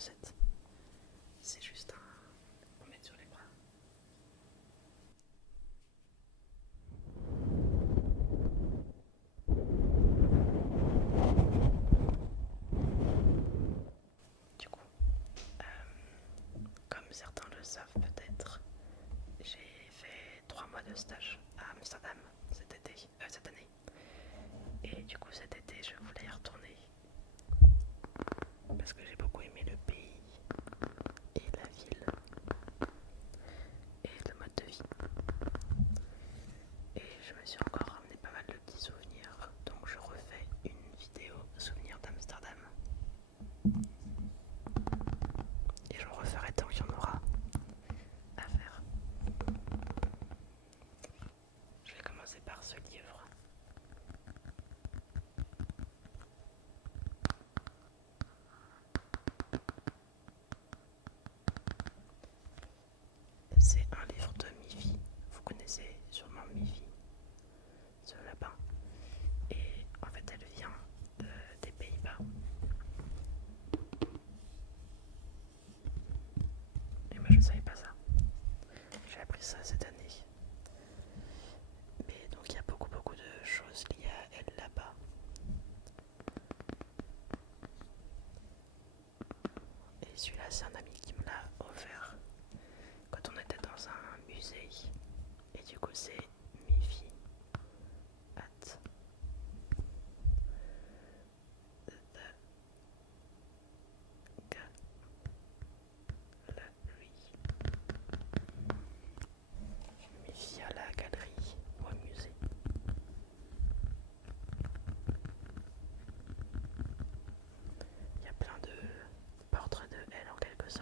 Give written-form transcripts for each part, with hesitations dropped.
recette. C'est juste pour mettre sur les bras. Du coup, comme certains le savent peut-être, j'ai fait 3 mois de stage à Amsterdam cette année. Et du coup cet été je voulais y retourner parce que j'ai beaucoup aimé le pays et la ville et le mode de vie. Et je me suis encore ramené pas mal de petits souvenirs, donc je refais une vidéo souvenir d'Amsterdam. Et j'en referai tant qu'il y en aura à faire. Je vais commencer par ce livre. C'est un livre de Miffy. Vous connaissez sûrement Miffy, ce lapin. Et en fait elle vient des Pays-Bas. Et moi je ne savais pas ça. J'ai appris ça cette année. Mais donc il y a beaucoup de choses liées à elle là-bas. Et celui-là c'est un ami qui me l'a offert quand on était dans un musée. Et du coup c'est Miffy at the Gallery. Miffy à la galerie ou au musée. Il y a plein de portraits de elle en quelque sorte.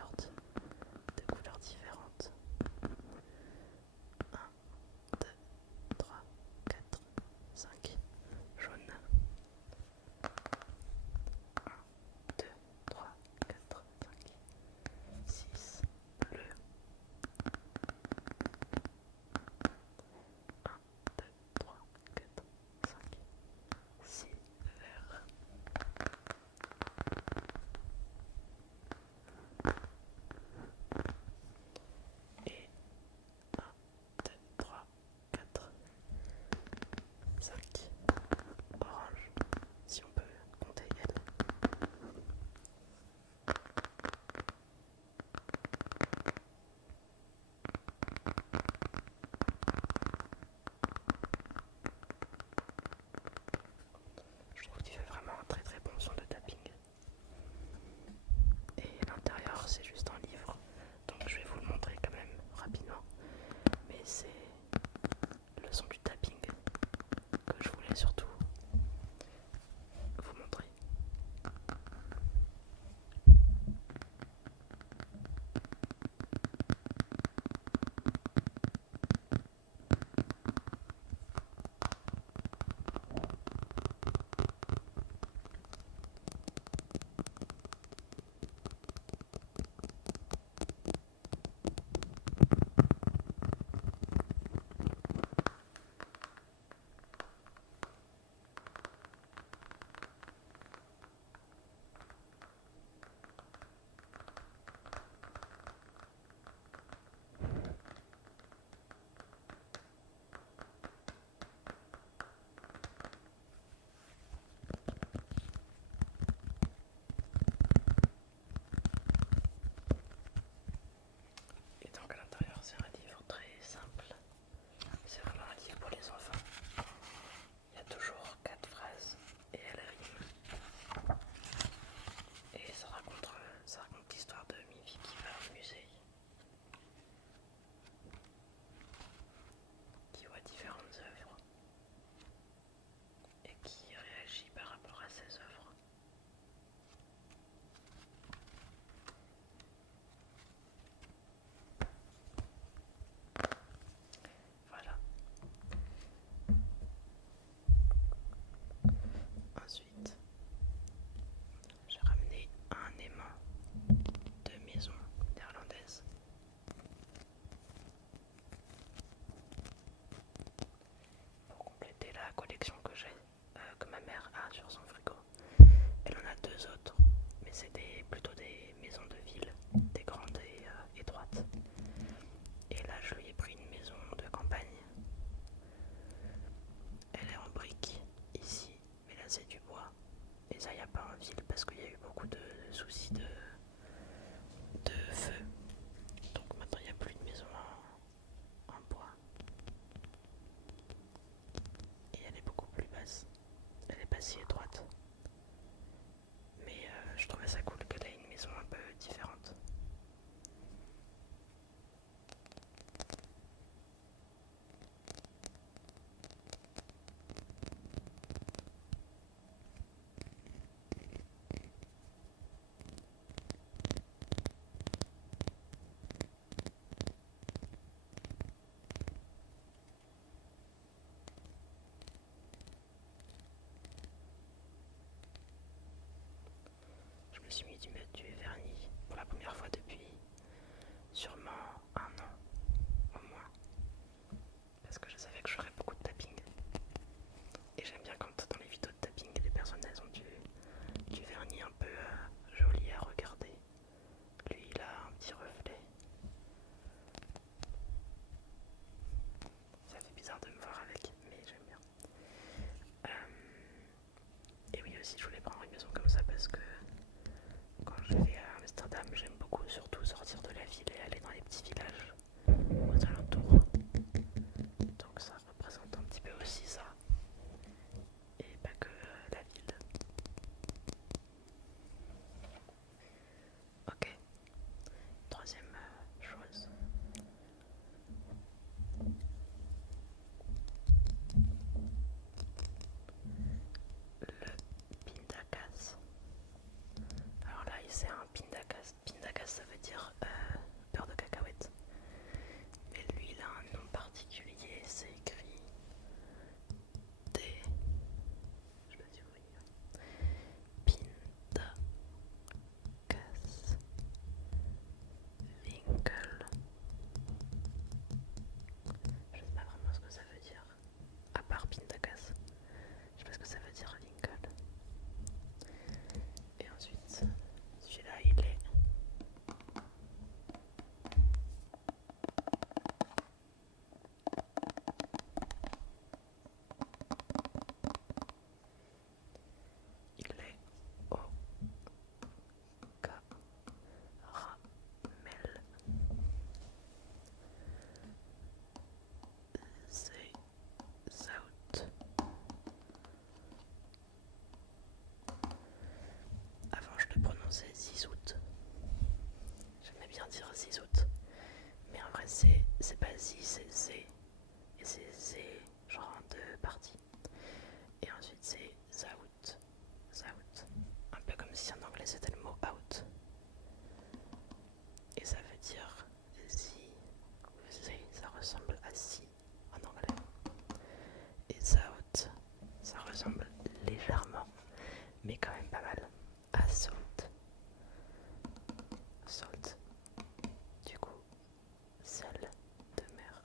me suis mis du vernis pour la première fois depuis sûrement un an au moins, parce que je savais que je ferais beaucoup de tapping. Et j'aime bien quand dans les vidéos de tapping, les personnes elles ont du vernis un peu joli à regarder. Lui il a un petit reflet. Ça fait bizarre de me voir avec, mais j'aime bien. Et oui aussi je voulais prendre une maison comme ça parce que quand je vais à Amsterdam j'aime beaucoup surtout sortir de la ville et aller dans les petits villages aux alentours. Donc ça représente un petit peu aussi ça. Et pas que la ville. Ok, troisième chose. Le pindakaas. Alors là, c'est un pindakaas. Pindakaas, ça veut dire beurre de cacahuète. Mais lui, il a un nom particulier. C'est écrit D. Je sais pas si vous voyez. Pindakaas Winkel. Je sais pas vraiment ce que ça veut dire. À part pindakaas. Je sais pas ce que ça veut dire Winkel. Et ensuite, celui-là, il est au caramel. C'est zout. Avant, je le prononçais zizout. J'aimais bien dire zizout. Mais en vrai, c'est pas zi, c'est zé. Et c'est zé, genre en deux parties. Et ensuite, c'est zout. Zout. Un peu comme si en anglais c'était le mot out. Et ça veut dire si ou zé, ça ressemble à si en anglais. Et zout, ça ressemble légèrement, mais quand même pas mal, à salt. Salt. Du coup, sel de mer.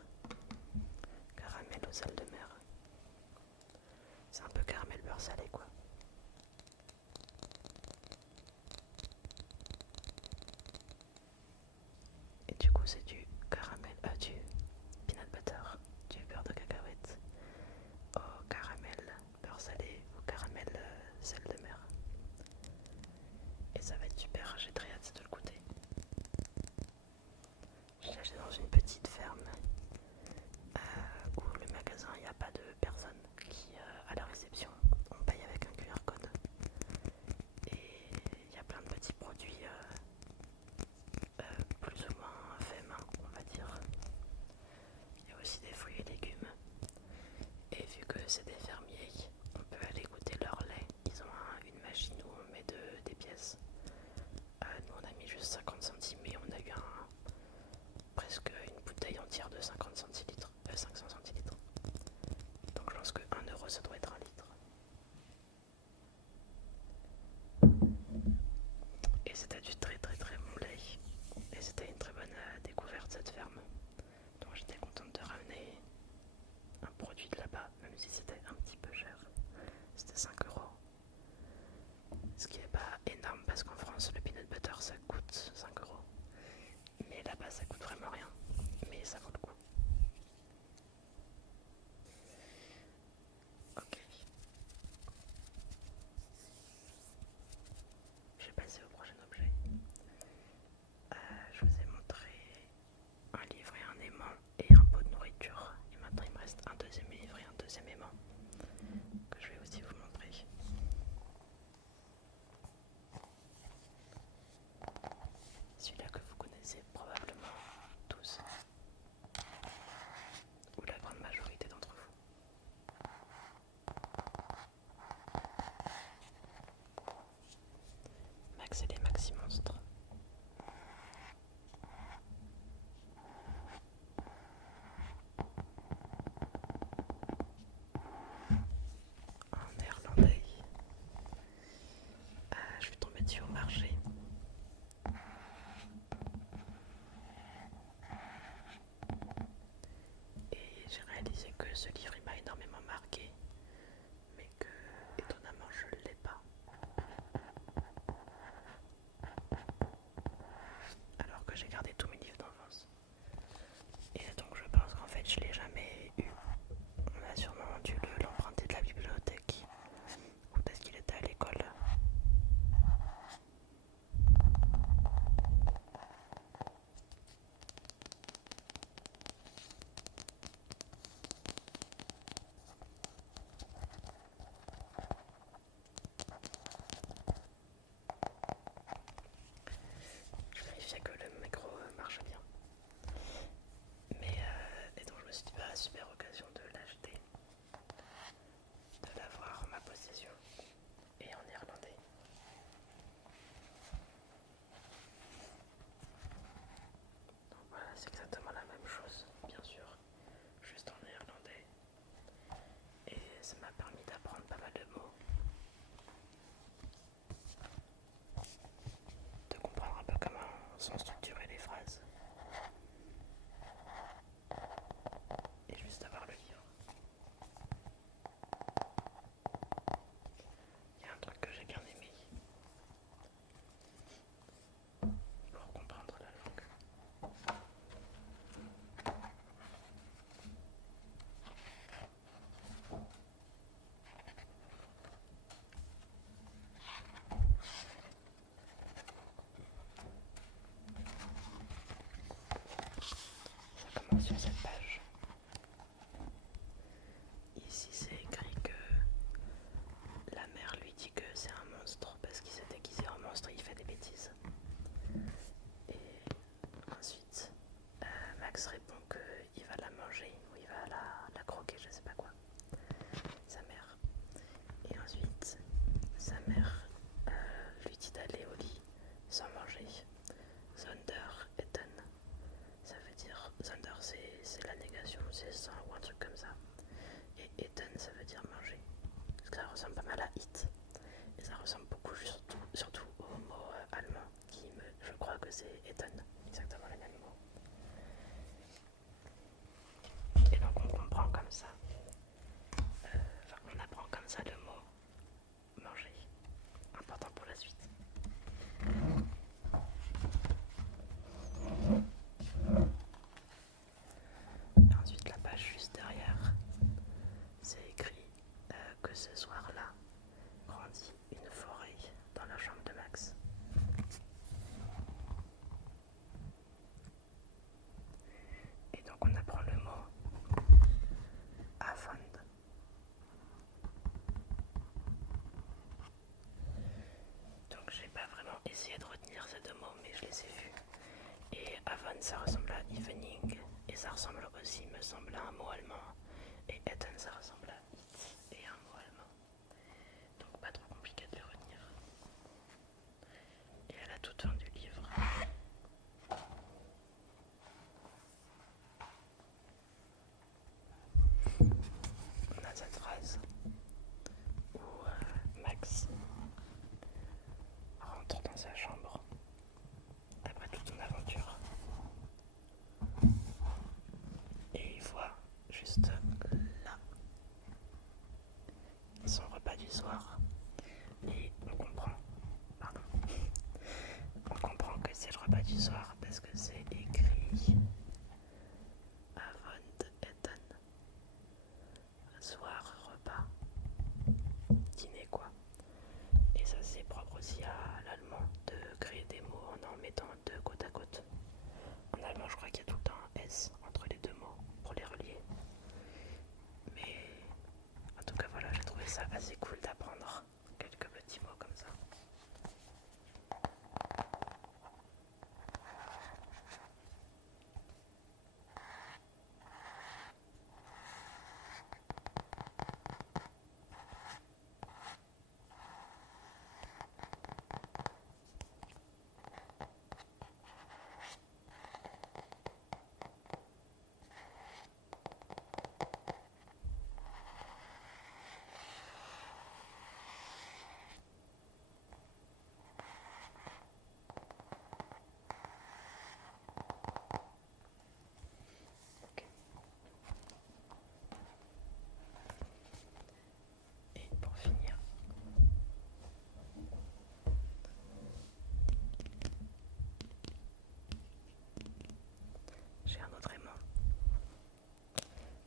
Caramel au sel de mer. C'est un peu caramel beurre salé quoi. Et du coup c'est du caramel, du peanut butter, du beurre de cacahuète au caramel beurre salé, au caramel sel de mer. Et ça va être super, j'ai très hâte de le goûter. Je l'ai acheté dans une petite ferme où le magasin, il n'y a pas de personne qui à la réception. On paye avec un QR code. Et il y a plein de petits produits plus ou moins faits main, on va dire. Il y a aussi des fruits et légumes. Et vu que c'est des fermiers, on peut aller goûter leur lait. Ils ont une machine où on met des pièces. Nous on a mis juste 50 centimes, mais on a eu presque une bouteille entière de 50 centilitres, 500 centilitres. Donc je pense que 1 euro ça doit être un litre. Et c'était du très très très bon lait. Et c'était une très bonne découverte cette ferme. Donc j'étais contente de ramener un produit de là-bas, même si c'était un petit peu cher. C'était 5 euros. Ce qui est pas énorme parce qu'en France le peanut butter ça coûte 5 euros. Mais là-bas ça coûte vraiment rien. Mais ça vaut le coup. Ok. Je vais passer au prochain objet. Je vous ai montré un livre et un aimant et un pot de nourriture. Et maintenant il me reste un deuxième livre et un deuxième aimant que je vais aussi vous montrer. Celui-là que vous connaissez probablement tous, ou la grande majorité d'entre vous. Max et ce livre il m'a énormément marqué, mais que étonnamment je ne l'ai pas. Alors que j'ai gardé tous mes livres d'enfance. Et donc je pense qu'en fait je l'ai jamais eu. On a sûrement dû l'emprunter de la bibliothèque. Ou peut-être qu'il était à l'école. Je vérifiais que le micro marche bien. Et donc je me suis dit, bah, super occasion de l'acheter, de l'avoir en ma possession et en néerlandais. Donc voilà, c'est exactement la même chose, bien sûr, juste en néerlandais. Et ça m'a permis d'apprendre pas mal de mots, de comprendre un peu comment sont structurées les phrases. Et juste d'avoir le livre. Il y a un truc que j'ai bien aimé pour comprendre la langue. Ça commence sur cette page. Ici c'est écrit que la mère lui dit que c'est un monstre parce qu'il s'est déguisé en monstre et il fait des bêtises. Et ensuite, Max répond qu'il va la manger ou il va la croquer, je sais pas quoi, sa mère. Et ensuite, sa mère lui dit d'aller au lit sans manger. Zonder Etten, ça veut dire Zonder c'est la négation, c'est sans ou un truc comme ça. Et Etten ça veut dire manger. Parce que ça ressemble pas mal à It. Et ça ressemble beaucoup surtout au mot allemand je crois que c'est Etten, exactement les mêmes mots. Et donc on comprend comme ça, on apprend comme ça le mot manger, important pour la suite. Et ensuite la page juste derrière, c'est écrit que ce soir-là grandit une forêt dans la chambre de Max. Et donc on apprend le mot Avond. Donc j'ai pas vraiment essayé de retenir ces deux mots, mais je les ai vus. Et Avond ça ressemble à evening, et ça ressemble aussi, me semble, à un mot allemand. Et Etten ça ressemble à it et un mot allemand. Donc pas trop compliqué de les retenir. Et à la toute fin du livre, on a cette phrase où Max rentre dans sa chambre après toute son aventure et il voit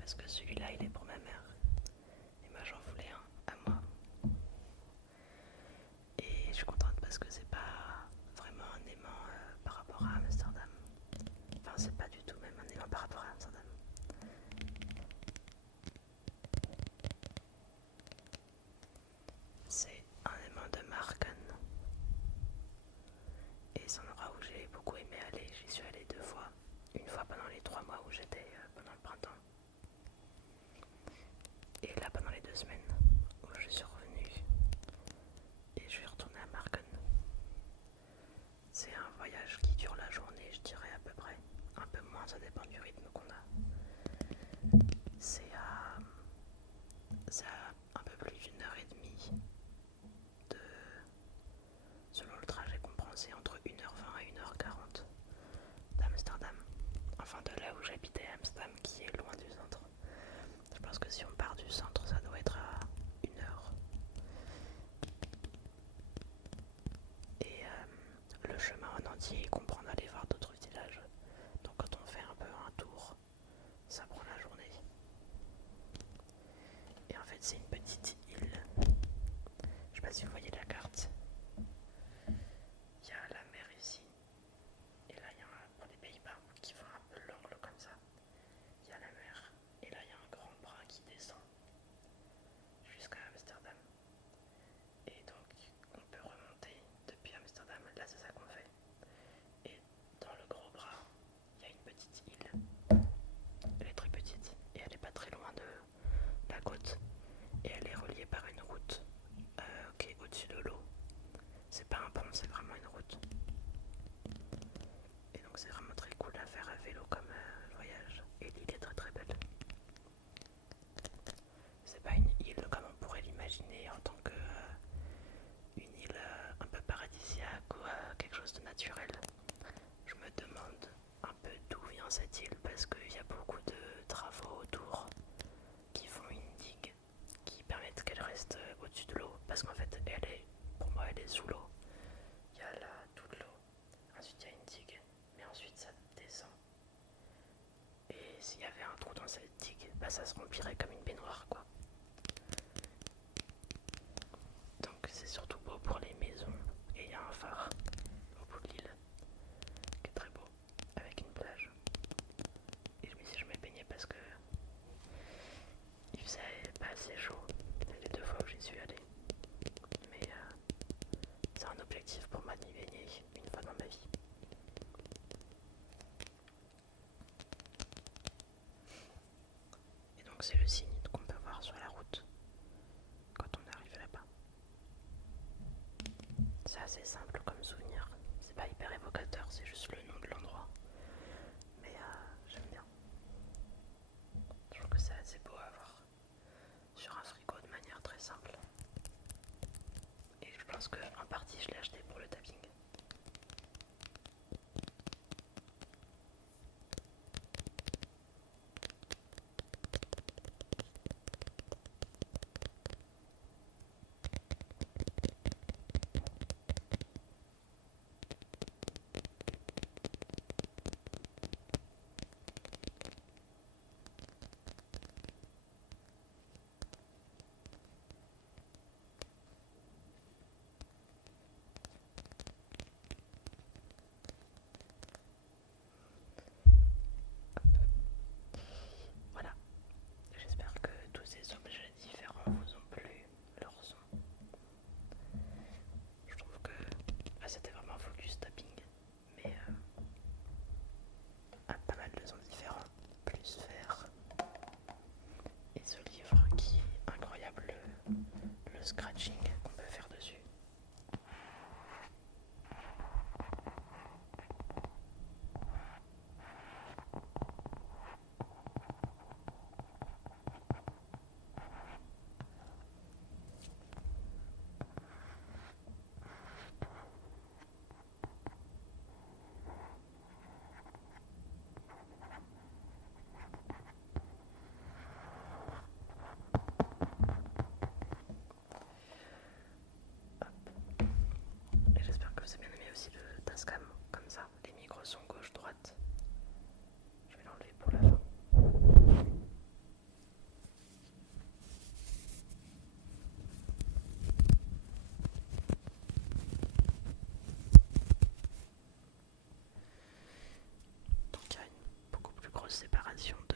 parce que celui-là il est pour ma mère. Et moi j'en voulais un à moi. Et je suis contente parce que c'est pas vraiment un aimant par rapport à Amsterdam. Enfin, c'est pas du tout même un aimant par rapport à Amsterdam. C'est un aimant de Marken. Et c'est un endroit où j'ai beaucoup aimé aller. J'y suis allée 2 fois. Une fois pendant les 3 mois où j'étais pendant le printemps. Et là pendant les 2 semaines où je suis revenue. Et je suis retournée à Marken. C'est un voyage qui dure la journée, je dirais à peu près. Un peu moins, ça dépend du rythme qu'on a. C'est à un peu plus d'1 heure et demie de... Selon le trajet qu'on prend, c'est entre 1h20 et 1h40 d'Amsterdam. Enfin, de là où j'habitais à Amsterdam, qui est loin du centre. Je pense que si on part du centre, ça doit être à 1 heure. Et le chemin en entier, il comprend d'aller voir d'autres villages. Donc quand on fait un peu un tour, ça prend la journée. Et en fait, c'est une petite île. Je sais pas si vous voyez la carte. Il y a la mer ici. Et là, il y a pour les Pays-Bas qui font un peu l'angle comme ça. Il y a la mer. Et là, il y a un grand bras qui descend jusqu'à Amsterdam. Et donc, on peut remonter depuis Amsterdam. Là, c'est ça qu'on fait. Et dans le gros bras, il y a une petite île. Elle est très petite et elle est pas très loin de la côte. Et elle est reliée par une route qui est au-dessus de l'eau. C'est pas un pont, c'est vraiment une route. Et donc c'est vraiment très cool à faire à vélo comme voyage. Et l'île est très très belle. C'est pas une île comme on pourrait l'imaginer en tant que une île un peu paradisiaque ou quelque chose de naturel. Je me demande un peu d'où vient cette île parce qu'il y a beaucoup de travaux autour qui font une digue qui permettent qu'elle reste au-dessus de l'eau parce qu'en fait pour moi elle est sous l'eau. Il y a là toute l'eau, ensuite il y a une digue, mais ensuite ça descend. Et s'il y avait un trou dans cette digue, bah ça se remplirait comme une baignoire quoi. Donc c'est surtout beau pour les maisons et il y a un phare au bout de l'île qui est très beau avec une plage. Et je me suis jamais baigné parce que il faisait pas assez chaud les 2 fois où j'y suis allée. Mais c'est un objectif pour moi d'y baigner une fois dans ma vie. Et donc c'est le signe qu'on peut voir sur la route quand on arrive là-bas. C'est assez simple comme souvenir. C'est pas hyper évocateur, c'est juste le nom de l'endroit. Mais j'aime bien. Je trouve que c'est assez beau à voir sur un frigo de manière très simple. Et je pense qu'en partie je l'ai acheté pour le tapping. génération de